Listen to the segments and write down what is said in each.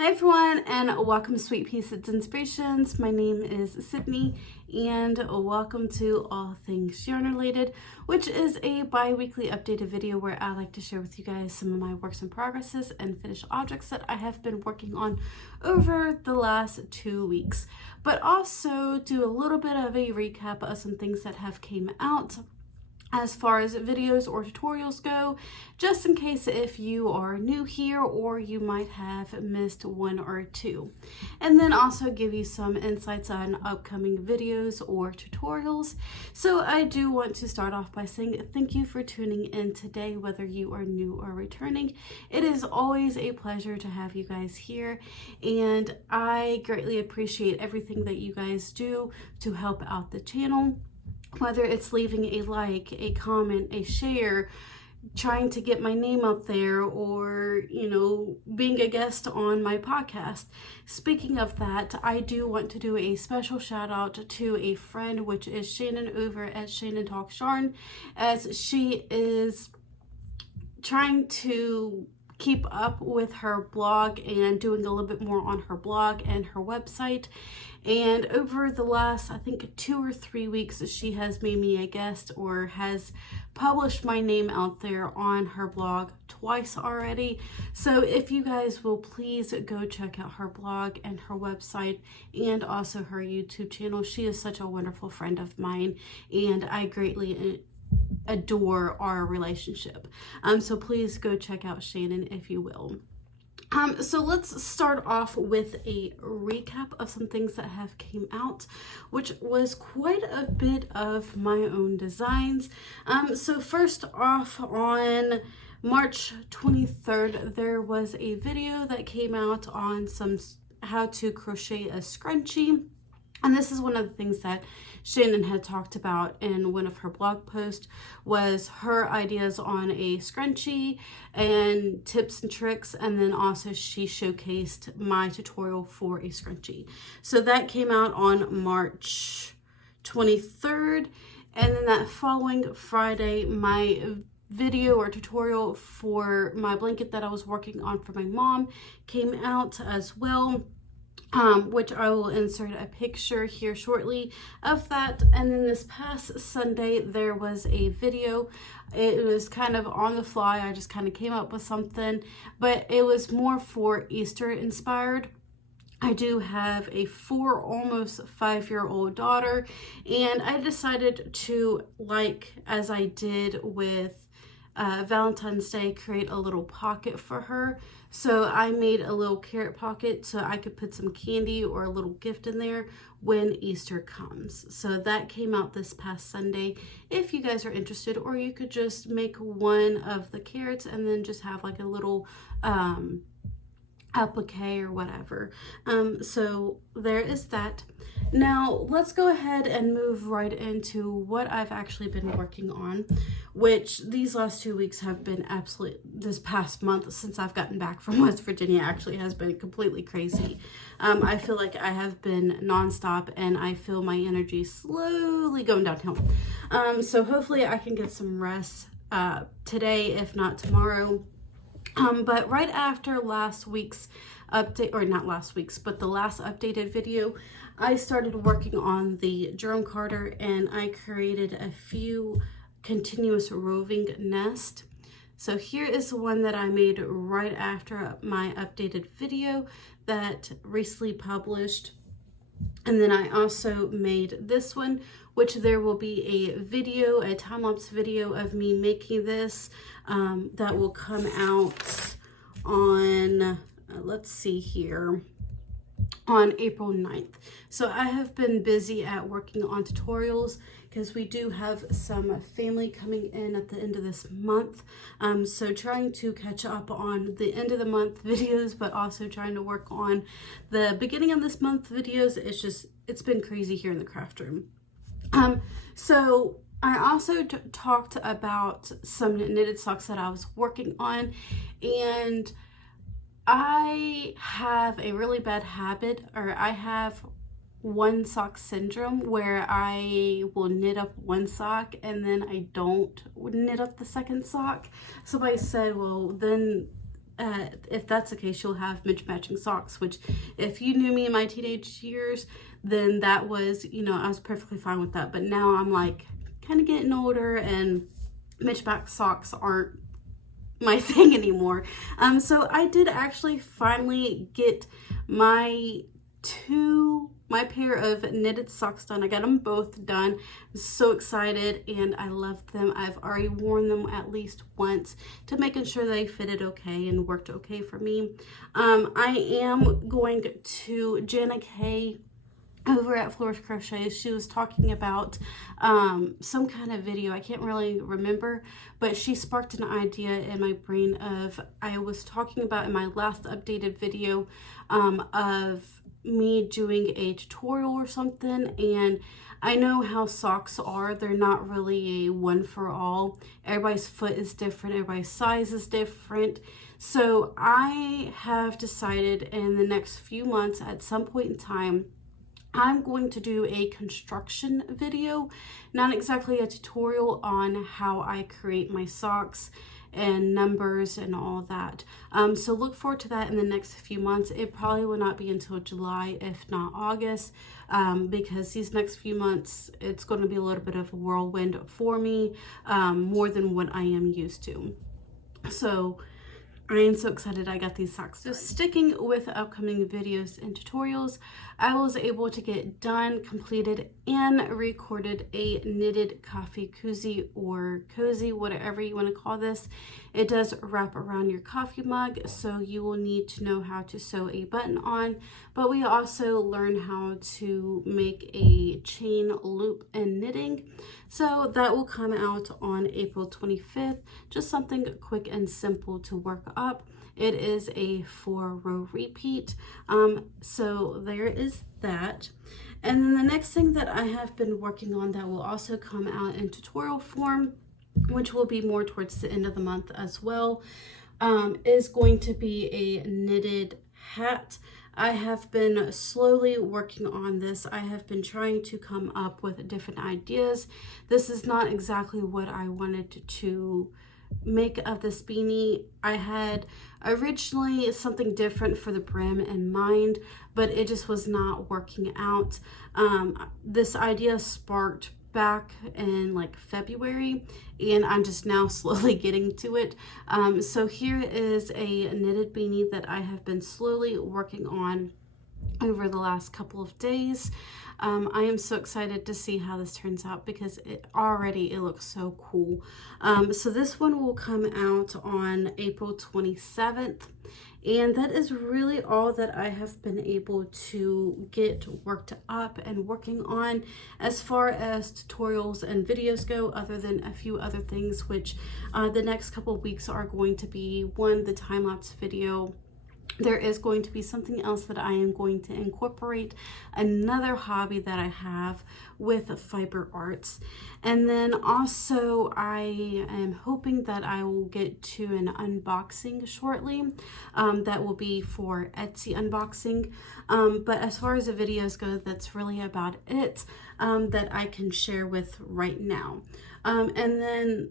Hi everyone, and welcome to Sweetpea It's Inspirations. My name is Sydney, and welcome to All Things Yarn Related, which is a bi-weekly updated video where I like to share with you guys some of my works in progresses and finished objects that I have been working on over the last 2 weeks, but also do a little bit of a recap of some things that have came out as far as videos or tutorials go, just in case if you are new here or you might have missed one or two. And then also give you some insights on upcoming videos or tutorials. So I do want to start off by saying thank you for tuning in today, whether you are new or returning. It is always a pleasure to have you guys here, and I greatly appreciate everything that you guys do to help out the channel. Whether it's leaving a like, a comment, a share, trying to get my name out there, or, being a guest on my podcast. Speaking of that, I do want to do a special shout out to a friend, which is Shannon over at Shannon Talks Yarn, as she is trying to keep up with her blog and doing a little bit more on her blog and her website. And over the last, I think 2 or 3 weeks, she has made me a guest or has published my name out there on her blog twice already. So if you guys will please go check out her blog and her website and also her YouTube channel. She is such a wonderful friend of mine, and I greatly adore our relationship. So please go check out Shannon if you will. So let's start off with a recap of some things that have came out, which was quite a bit of my own designs. So first off, on March 23rd, there was a video that came out on how to crochet a scrunchie. And this is one of the things that Shannon had talked about in one of her blog posts, was her ideas on a scrunchie and tips and tricks. And then also she showcased my tutorial for a scrunchie. So that came out on March 23rd. And then that following Friday, my video or tutorial for my blanket that I was working on for my mom came out as well. Which I will insert a picture here shortly of that. And then this past Sunday, there was a video. It was kind of on the fly. I just kind of came up with something, but it was more for Easter inspired. I do have a 4, almost 5-year-old daughter, and I decided to, like as I did with Valentine's Day, create a little pocket for her. So I made a little carrot pocket so I could put some candy or a little gift in there when Easter comes. So that came out this past Sunday if you guys are interested, or you could just make one of the carrots and then just have like a little applique or whatever. So there is that. Now let's go ahead and move right into what I've actually been working on, which these last 2 weeks have been this past month since I've gotten back from West Virginia actually has been completely crazy. I feel like I have been nonstop, and I feel my energy slowly going downhill. So hopefully I can get some rest today, if not tomorrow. But right after last week's update, or not last week's, but the last updated video, I started working on the drum carder, and I created a few continuous roving nest. So here is one that I made right after my updated video that recently published. And then I also made this one, which there will be a video, a time-lapse video of me making this that will come out on, let's see here, on April 9th. So I have been busy at working on tutorials because we do have some family coming in at the end of this month. So trying to catch up on the end of the month videos, but also trying to work on the beginning of this month videos. It's been crazy here in the craft room. So I also talked about some knitted socks that I was working on, and I have a really bad habit, or I have one sock syndrome, where I will knit up one sock and then I don't knit up the second sock. Somebody said, well, then if that's the case, you'll have matching socks, which if you knew me in my teenage years, then that was, you know, I was perfectly fine with that. But now I'm like kind of getting older and mismatched socks aren't my thing anymore. So I did actually finally get my pair of knitted socks done. I got them both done. I'm so excited and I love them. I've already worn them at least once to making sure they fitted okay and worked okay for me. I am going to Jenna K over at Flourish Crochet. She was talking about some kind of video. I can't really remember, but she sparked an idea in my brain of, I was talking about in my last updated video of me doing a tutorial or something, and I know how socks are. They're not really a one for all. Everybody's foot is different. Everybody's size is different. So I have decided in the next few months, at some point in time, I'm going to do a construction video, not exactly a tutorial on how I create my socks and numbers and all that. So look forward to that in the next few months. It probably will not be until July, if not August, because these next few months, it's going to be a little bit of a whirlwind for me, more than what I am used to. So I am so excited I got these socks. So sticking with upcoming videos and tutorials, I was able to get done, completed, and recorded a knitted coffee koozie or cozy, whatever you want to call this. It does wrap around your coffee mug, so you will need to know how to sew a button on, but we also learn how to make a chain loop and knitting. So that will come out on April 25th, just something quick and simple to work up. It is a 4-row repeat. So there is that. And then the next thing that I have been working on that will also come out in tutorial form, which will be more towards the end of the month as well, is going to be a knitted hat. I have been slowly working on this. I have been trying to come up with different ideas. This is not exactly what I wanted to make of this beanie. I had originally something different for the brim in mind, but it just was not working out. This idea sparked back in like February, and I'm just now slowly getting to it. So here is a knitted beanie that I have been slowly working on over the last couple of days. I am so excited to see how this turns out because it looks so cool. So this one will come out on April 27th. And that is really all that I have been able to get worked up and working on as far as tutorials and videos go, other than a few other things, which the next couple of weeks are going to be, one, the time-lapse video. There is going to be something else that I am going to incorporate, another hobby that I have with fiber arts. And then also I am hoping that I will get to an unboxing shortly. That will be for Etsy unboxing. But as far as the videos go, that's really about it that I can share with right now. And then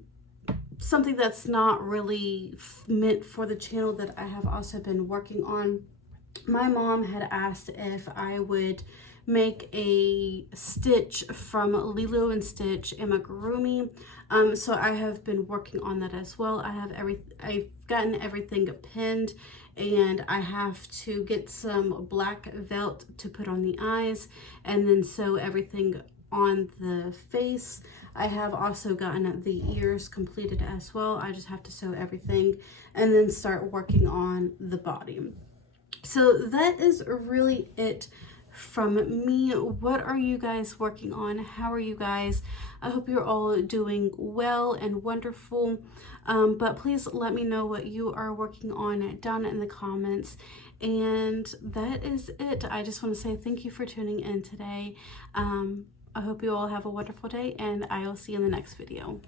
something that's not really meant for the channel that I have also been working on. My mom had asked if I would make a stitch from Lilo and Stitch amigurumi. So I have been working on that as well. I've gotten everything pinned, and I have to get some black felt to put on the eyes and then sew everything on the face. I have also gotten the ears completed as well. I just have to sew everything and then start working on the body. So that is really it from me. What are you guys working on? How are you guys? I hope you're all doing well and wonderful. But please let me know what you are working on down in the comments. And that is it. I just want to say thank you for tuning in today. I hope you all have a wonderful day, and I will see you in the next video.